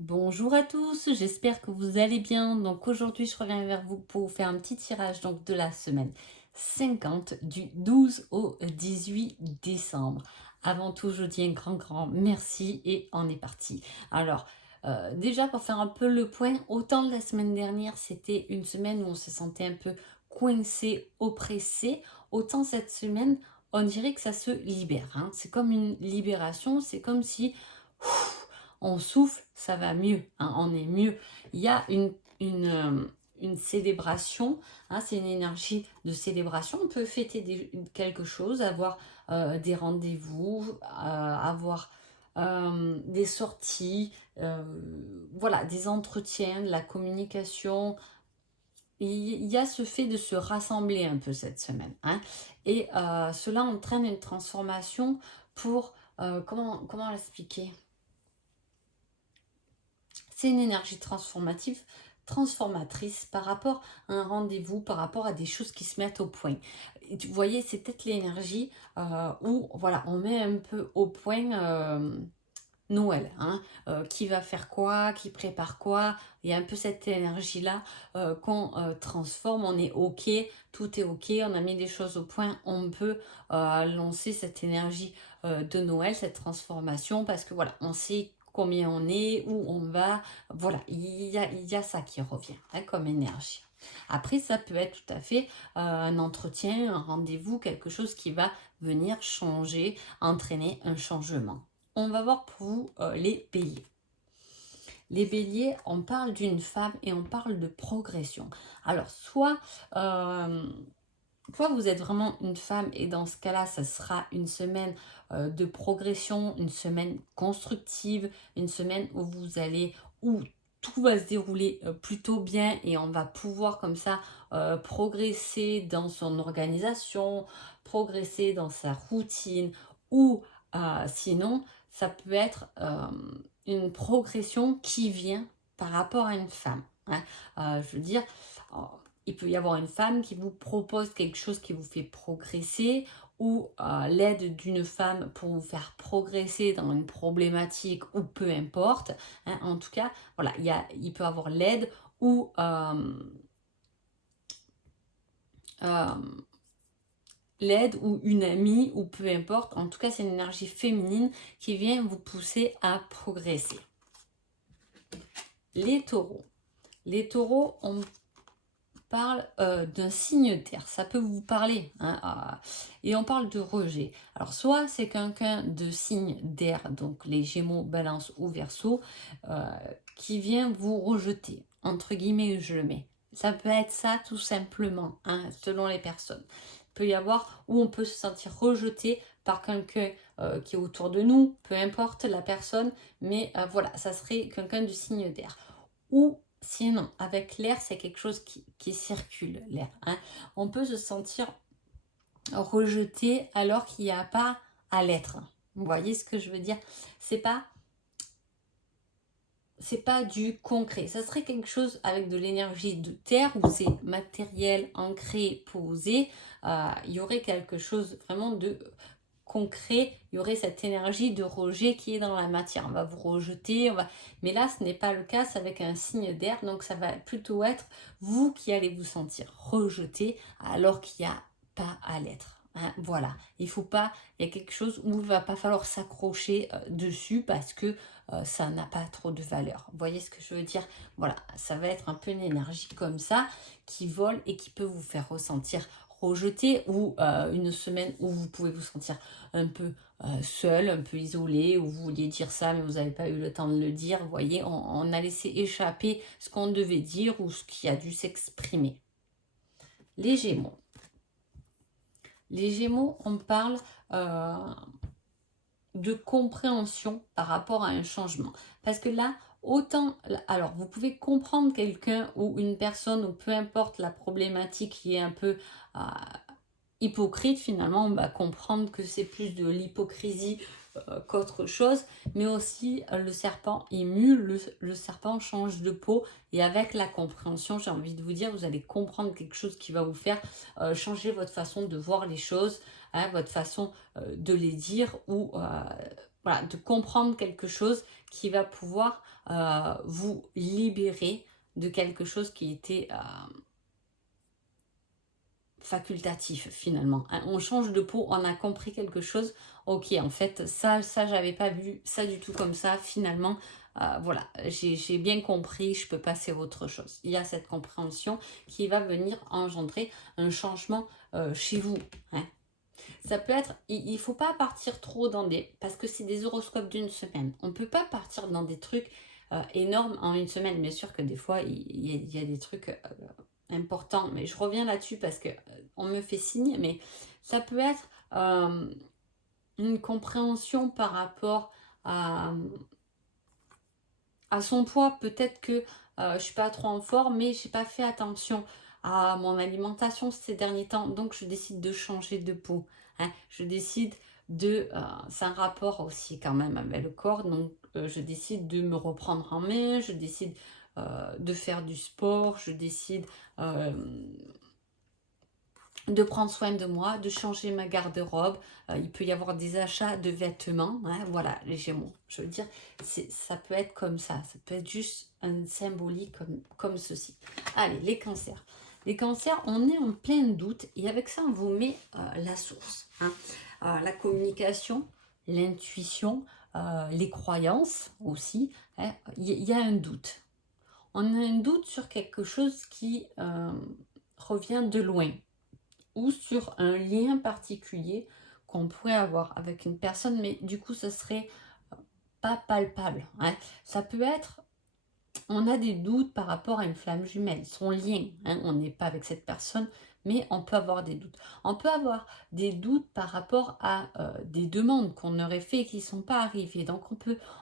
Bonjour à tous, j'espère que vous allez bien. Donc aujourd'hui, je reviens vers vous pour vous faire un petit tirage de la semaine 50 du 12 au 18 décembre. Avant tout, je vous dis un grand merci et on est parti. Alors, déjà pour faire un peu le point, autant la semaine dernière, c'était une semaine où on se sentait un peu coincé, oppressé, autant cette semaine, on dirait que ça se libère, hein. C'est comme une libération, c'est comme si on souffle, ça va mieux, hein, on est mieux. Il y a une célébration, hein, c'est une énergie de célébration. On peut fêter quelque chose, avoir des rendez-vous, avoir des sorties, voilà, des entretiens, de la communication. Il y a ce fait de se rassembler un peu cette semaine, hein, et cela entraîne une transformation pour, comment l'expliquer? C'est une énergie transformative, transformatrice par rapport à un rendez-vous, par rapport à des choses qui se mettent au point. Et vous voyez, c'est peut-être l'énergie où voilà, on met un peu au point Noël, hein, qui va faire quoi, qui prépare quoi. Il y a un peu cette énergie-là qu'on transforme, on est OK, tout est OK, on a mis les choses au point, on peut lancer cette énergie de Noël, cette transformation, parce que voilà, on sait combien on est, où on va, voilà, il y a ça qui revient, hein, comme énergie. Après, ça peut être tout à fait un entretien, un rendez-vous, quelque chose qui va venir changer, entraîner un changement. On va voir pour vous les béliers. Les béliers, on parle d'une femme et on parle de progression. Alors, euh, soit vous êtes vraiment une femme et dans ce cas-là, ça sera une semaine de progression, une semaine constructive, une semaine où tout va se dérouler plutôt bien et on va pouvoir comme ça progresser dans son organisation, progresser dans sa routine ou sinon, ça peut être une progression qui vient par rapport à une femme, hein. Je veux dire, euh, il peut y avoir une femme qui vous propose quelque chose qui vous fait progresser ou l'aide d'une femme pour vous faire progresser dans une problématique ou peu importe, hein. En tout cas, voilà, il peut y avoir l'aide ou euh, l'aide ou une amie ou peu importe. En tout cas, c'est une énergie féminine qui vient vous pousser à progresser. Les taureaux. Les taureaux, on parle d'un signe terre, ça peut vous parler, hein, et on parle de rejet. Alors soit c'est quelqu'un de signe d'air, donc les Gémeaux, Balance ou Verseau, qui vient vous rejeter, entre guillemets je le mets. Ça peut être ça tout simplement, hein, selon les personnes. Il peut y avoir où on peut se sentir rejeté par quelqu'un qui est autour de nous, peu importe la personne, mais voilà, ça serait quelqu'un du signe d'air. Ou sinon, avec l'air, c'est quelque chose qui circule, l'air, hein. On peut se sentir rejeté alors qu'il n'y a pas à l'être. Vous voyez ce que je veux dire? C'est pas, c'est pas du concret. Ça serait quelque chose avec de l'énergie de terre où c'est matériel, ancré, posé. Il y aurait quelque chose vraiment de concret, il y aurait cette énergie de rejet qui est dans la matière. On va vous rejeter, mais là, ce n'est pas le cas, c'est avec un signe d'air, donc ça va plutôt être vous qui allez vous sentir rejeté alors qu'il n'y a pas à l'être, hein. Voilà, il faut pas, il y a quelque chose où il va pas falloir s'accrocher dessus parce que ça n'a pas trop de valeur. Vous voyez ce que je veux dire? Voilà, ça va être un peu une énergie comme ça qui vole et qui peut vous faire ressentir rejeté ou une semaine où vous pouvez vous sentir un peu seul, un peu isolé, où vous vouliez dire ça mais vous n'avez pas eu le temps de le dire. Vous voyez, on a laissé échapper ce qu'on devait dire ou ce qui a dû s'exprimer. Les Gémeaux. Les Gémeaux, on parle de compréhension par rapport à un changement. Parce que là, autant, alors vous pouvez comprendre quelqu'un ou une personne ou peu importe la problématique qui est un peu hypocrite, finalement, on va comprendre que c'est plus de l'hypocrisie qu'autre chose, mais aussi le serpent est mu, le serpent change de peau, et avec la compréhension, j'ai envie de vous dire, vous allez comprendre quelque chose qui va vous faire changer votre façon de voir les choses, hein, votre façon de les dire, ou voilà, de comprendre quelque chose qui va pouvoir vous libérer de quelque chose qui était facultatif finalement. Hein. On change de peau, on a compris quelque chose. Ok, en fait, ça, j'avais pas vu ça du tout comme ça. Finalement, voilà, j'ai bien compris, je peux passer à autre chose. Il y a cette compréhension qui va venir engendrer un changement chez vous. Hein. Ça peut être, il ne faut pas partir trop dans des, parce que c'est des horoscopes d'une semaine. On ne peut pas partir dans des trucs énormes en une semaine. Bien sûr que des fois, il y a des trucs importants, mais je reviens là-dessus parce que on me fait signe, mais ça peut être une compréhension par rapport à son poids. Peut-être que je suis pas trop en forme, mais j'ai pas fait attention à mon alimentation ces derniers temps, donc je décide de changer de peau. Hein. Je décide de... c'est un rapport aussi quand même avec le corps, donc je décide de me reprendre en main, je décide de faire du sport, je décide de prendre soin de moi, de changer ma garde-robe. Il peut y avoir des achats de vêtements. Hein, voilà, les Gémeaux. Je veux dire, ça peut être comme ça. Ça peut être juste un symbolique comme ceci. Allez, les cancers. Les cancers, on est en plein doute. Et avec ça, on vous met la source. Hein. La communication, l'intuition, les croyances aussi. Hein, y a un doute. On a un doute sur quelque chose qui revient de loin, ou sur un lien particulier qu'on pourrait avoir avec une personne, mais du coup, ce serait pas palpable. Hein. Ça peut être, on a des doutes par rapport à une flamme jumelle, son lien. Hein. On n'est pas avec cette personne, mais on peut avoir des doutes. On peut avoir des doutes par rapport à des demandes qu'on aurait fait et qui ne sont pas arrivées. Donc,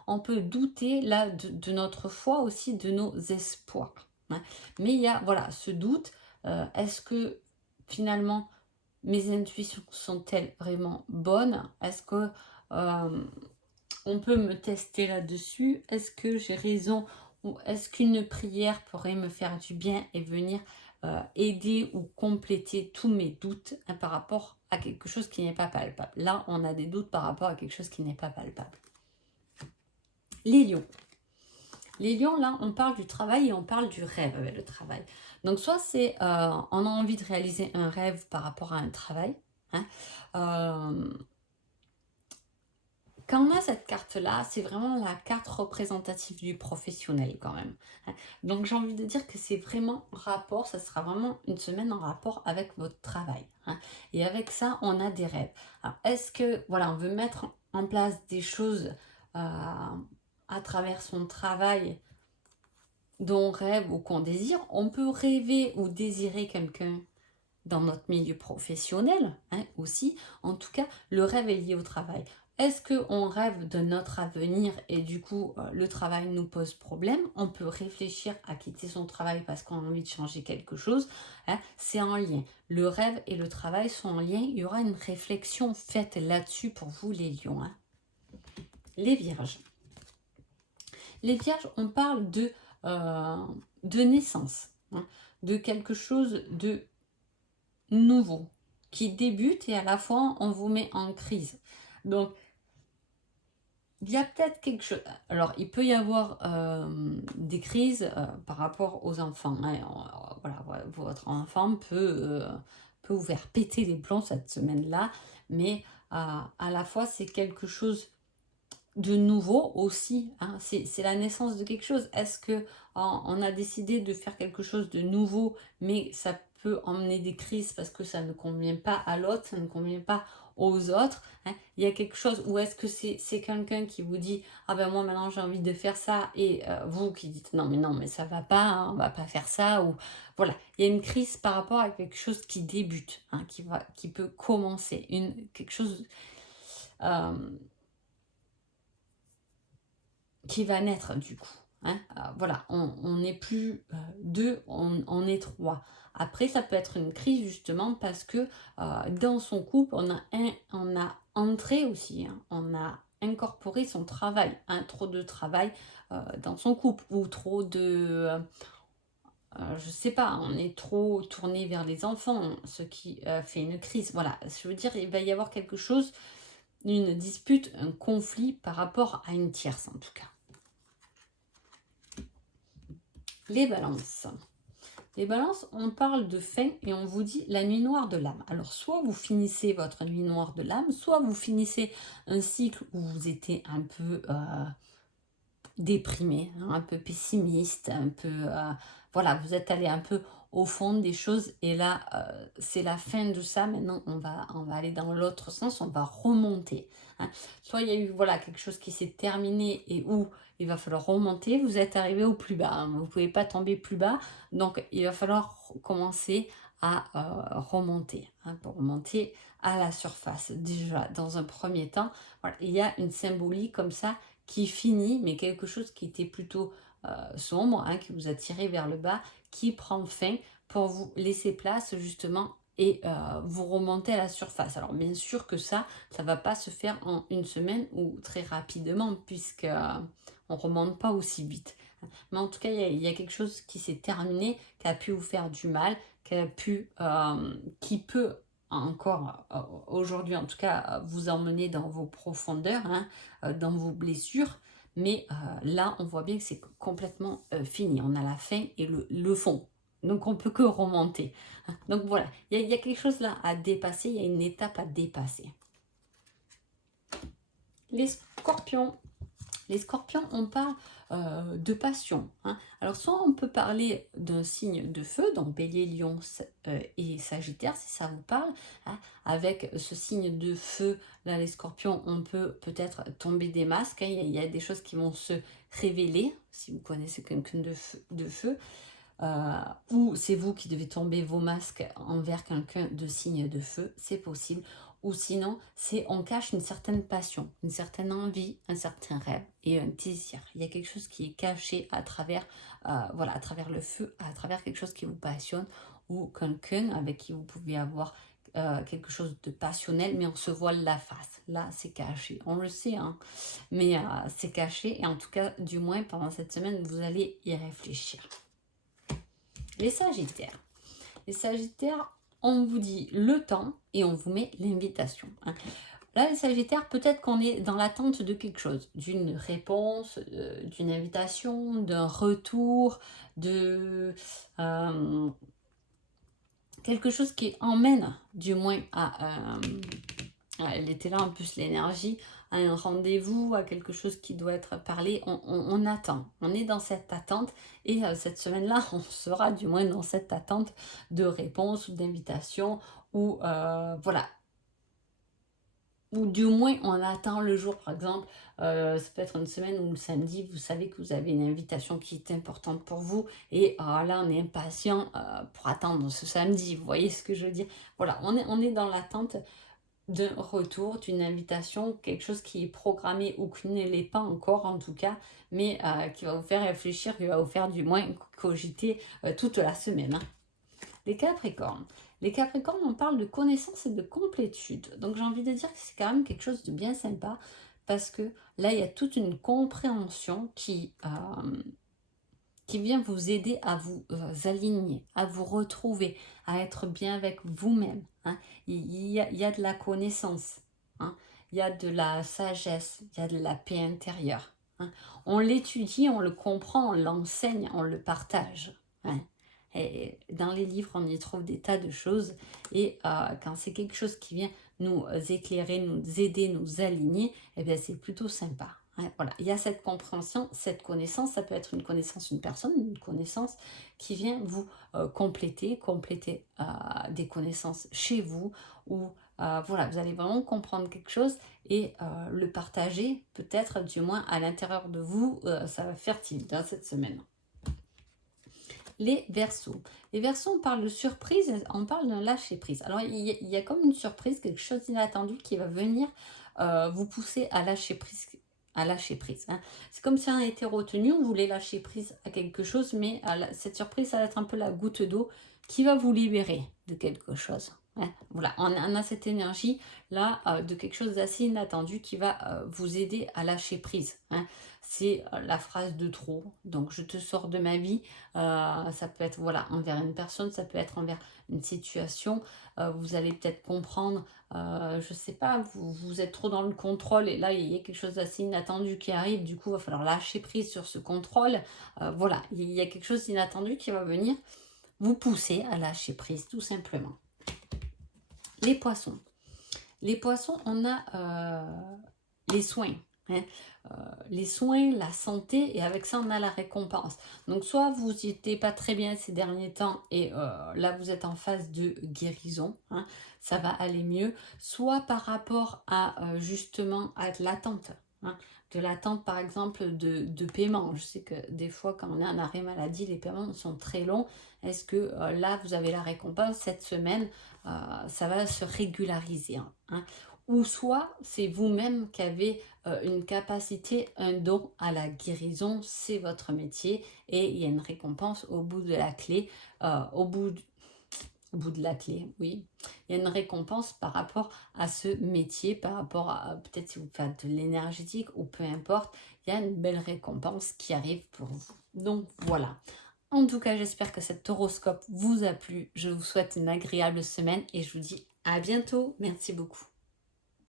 on peut douter là de notre foi aussi, de nos espoirs. Hein. Mais il y a, voilà, ce doute. Est-ce que finalement, mes intuitions sont-elles vraiment bonnes? Est-ce que on peut me tester là-dessus? Est-ce que j'ai raison? Ou est-ce qu'une prière pourrait me faire du bien et venir aider ou compléter tous mes doutes hein, par rapport à quelque chose qui n'est pas palpable? Là, on a des doutes par rapport à quelque chose qui n'est pas palpable. Les lions. Les lions, là, on parle du travail et on parle du rêve avec le travail. Donc, soit c'est, on a envie de réaliser un rêve par rapport à un travail. Hein, quand on a cette carte-là, c'est vraiment la carte représentative du professionnel quand même. Hein. Donc, j'ai envie de dire que c'est vraiment rapport, ça sera vraiment une semaine en rapport avec votre travail. Hein. Et avec ça, on a des rêves. Alors, est-ce que, voilà, on veut mettre en place des choses à travers son travail dont on rêve ou qu'on désire? On peut rêver ou désirer quelqu'un dans notre milieu professionnel hein, aussi. En tout cas, le rêve est lié au travail. Est-ce qu'on rêve de notre avenir et du coup le travail nous pose problème? On peut réfléchir à quitter son travail parce qu'on a envie de changer quelque chose. Hein, c'est en lien. Le rêve et le travail sont en lien. Il y aura une réflexion faite là-dessus pour vous les lions. Hein. Les vierges. Les vierges, on parle de naissance, hein, de quelque chose de nouveau, qui débute et à la fois on vous met en crise. Donc, il y a peut-être quelque chose... Alors, il peut y avoir des crises par rapport aux enfants. Hein. Voilà, votre enfant peut vous faire péter les plombs cette semaine-là, mais à la fois c'est quelque chose de nouveau aussi, hein. C'est la naissance de quelque chose. Est-ce que on a décidé de faire quelque chose de nouveau, mais ça peut emmener des crises parce que ça ne convient pas à l'autre, ça ne convient pas aux autres, hein. Il y a quelque chose, ou est-ce que c'est quelqu'un qui vous dit ah ben moi maintenant j'ai envie de faire ça, et vous qui dites non mais ça va pas, hein, on va pas faire ça, ou voilà, il y a une crise par rapport à quelque chose qui débute, hein, qui peut commencer, quelque chose qui va naître du coup. Hein. Voilà, on n'est plus deux, on est trois. Après, ça peut être une crise justement parce que dans son couple, on a entré aussi, hein, on a incorporé son travail, hein, trop de travail dans son couple, ou trop de... je sais pas, on est trop tourné vers les enfants, ce qui fait une crise. Voilà, je veux dire, il va y avoir quelque chose une dispute, un conflit par rapport à une tierce en tout cas. Les balances. Les balances, on parle de fin et on vous dit la nuit noire de l'âme. Alors, soit vous finissez votre nuit noire de l'âme, soit vous finissez un cycle où vous étiez un peu déprimé, hein, un peu pessimiste, un peu... voilà, vous êtes allé un peu au fond des choses et là, c'est la fin de ça. Maintenant, on va aller dans l'autre sens, on va remonter. Hein. Soit il y a eu voilà, quelque chose qui s'est terminé et où il va falloir remonter, vous êtes arrivé au plus bas. Hein, vous ne pouvez pas tomber plus bas, donc il va falloir commencer à remonter, hein, pour remonter à la surface. Déjà, dans un premier temps, voilà, il y a une symbolique comme ça qui finit, mais quelque chose qui était plutôt sombre, hein, qui vous a tiré vers le bas, qui prend fin pour vous laisser place justement et vous remonter à la surface. Alors bien sûr que ça ne va pas se faire en une semaine ou très rapidement puisque on ne remonte pas aussi vite. Mais en tout cas, il y a quelque chose qui s'est terminé, qui a pu vous faire du mal, qui peut encore aujourd'hui en tout cas vous emmener dans vos profondeurs, hein, dans vos blessures. Mais là, on voit bien que c'est complètement fini. On a la fin et le fond. Donc, on ne peut que remonter. Donc, voilà. Il y a quelque chose là à dépasser. Il y a une étape à dépasser. Les scorpions. Les scorpions, on parle de passion. Hein. Alors, soit on peut parler d'un signe de feu, donc bélier, lion et sagittaire, si ça vous parle. Hein. Avec ce signe de feu, là, les scorpions, on peut peut-être tomber des masques. Hein. Il y a des choses qui vont se révéler, si vous connaissez quelqu'un de feu. Ou c'est vous qui devez tomber vos masques envers quelqu'un de signe de feu, c'est possible. Ou sinon, c'est on cache une certaine passion, une certaine envie, un certain rêve et un désir. Il y a quelque chose qui est caché à travers, voilà, à travers le feu, à travers quelque chose qui vous passionne ou quelqu'un avec qui vous pouvez avoir quelque chose de passionnel, mais on se voile la face. Là, c'est caché. On le sait, hein, mais c'est caché. Et en tout cas, du moins, pendant cette semaine, vous allez y réfléchir. Les sagittaires. Les sagittaires, on vous dit le temps et on vous met l'invitation. Hein. Là, les sagittaires, peut-être qu'on est dans l'attente de quelque chose, d'une réponse, d'une invitation, d'un retour, de quelque chose qui emmène du moins à... elle était là en plus l'énergie, à un rendez-vous, à quelque chose qui doit être parlé. On attend, on est dans cette attente et cette semaine-là, on sera du moins dans cette attente de réponse ou d'invitation ou voilà. Ou du moins on attend le jour, par exemple, ça peut être une semaine où le samedi, vous savez que vous avez une invitation qui est importante pour vous et là on est impatient pour attendre ce samedi, vous voyez ce que je veux dire. Voilà, on est dans l'attente d'un retour, d'une invitation, quelque chose qui est programmé ou qui ne l'est pas encore en tout cas, mais qui va vous faire réfléchir, qui va vous faire du moins cogiter toute la semaine. Hein. Les Capricornes. Les Capricornes, on parle de connaissance et de complétude. Donc j'ai envie de dire que c'est quand même quelque chose de bien sympa parce que là, il y a toute une compréhension qui vient vous aider à vous aligner, à vous retrouver, à être bien avec vous-même. Hein. Il y a de la connaissance, hein. Il y a de la sagesse, il y a de la paix intérieure. Hein. On l'étudie, on le comprend, on l'enseigne, on le partage. Hein. Et dans les livres, on y trouve des tas de choses. Et quand c'est quelque chose qui vient nous éclairer, nous aider, nous aligner, eh bien c'est plutôt sympa. Ouais, voilà, il y a cette compréhension, cette connaissance, ça peut être une connaissance d'une personne, une connaissance qui vient vous compléter des connaissances chez vous, ou voilà, vous allez vraiment comprendre quelque chose et le partager, peut-être du moins à l'intérieur de vous, ça va faire tilt dans cette semaine. Les Verseaux. Les Verseaux, on parle de surprise, on parle d'un lâcher-prise. Alors, il y a comme une surprise, quelque chose d'inattendu qui va venir vous pousser à lâcher prise. Hein. C'est comme si on a été retenu, on voulait lâcher prise à quelque chose, mais cette surprise, ça va être un peu la goutte d'eau qui va vous libérer de quelque chose. Hein. Voilà, on a cette énergie là de quelque chose d'assez inattendu qui va vous aider à lâcher prise. Hein. c'est la phrase de trop. Donc, je te sors de ma vie. Ça peut être voilà, envers une personne, ça peut être envers une situation. Vous allez peut-être comprendre, je sais pas, vous êtes trop dans le contrôle et là, il y a quelque chose d'assez inattendu qui arrive. Du coup, il va falloir lâcher prise sur ce contrôle. Voilà, il y a quelque chose d'inattendu qui va venir vous pousser à lâcher prise, tout simplement. Les poissons. Les poissons, on a les soins. Hein. Les soins, la santé, et avec ça, on a la récompense. Donc, soit vous n'étiez pas très bien ces derniers temps, et là, vous êtes en phase de guérison, hein, ça va aller mieux, soit par rapport à, justement, à de l'attente. Hein, de l'attente, par exemple, de paiement. Je sais que des fois, quand on est en arrêt maladie, les paiements sont très longs. Est-ce que là, vous avez la récompense cette semaine, ça va se régulariser. Hein. Ou soit c'est vous-même qui avez une capacité, un don à la guérison, c'est votre métier et il y a une récompense au bout de la clé, au bout de la clé, oui. Il y a une récompense par rapport à ce métier, par rapport à peut-être si vous faites de l'énergétique ou peu importe, il y a une belle récompense qui arrive pour vous. Donc voilà. En tout cas, j'espère que cet horoscope vous a plu. Je vous souhaite une agréable semaine et je vous dis à bientôt. Merci beaucoup.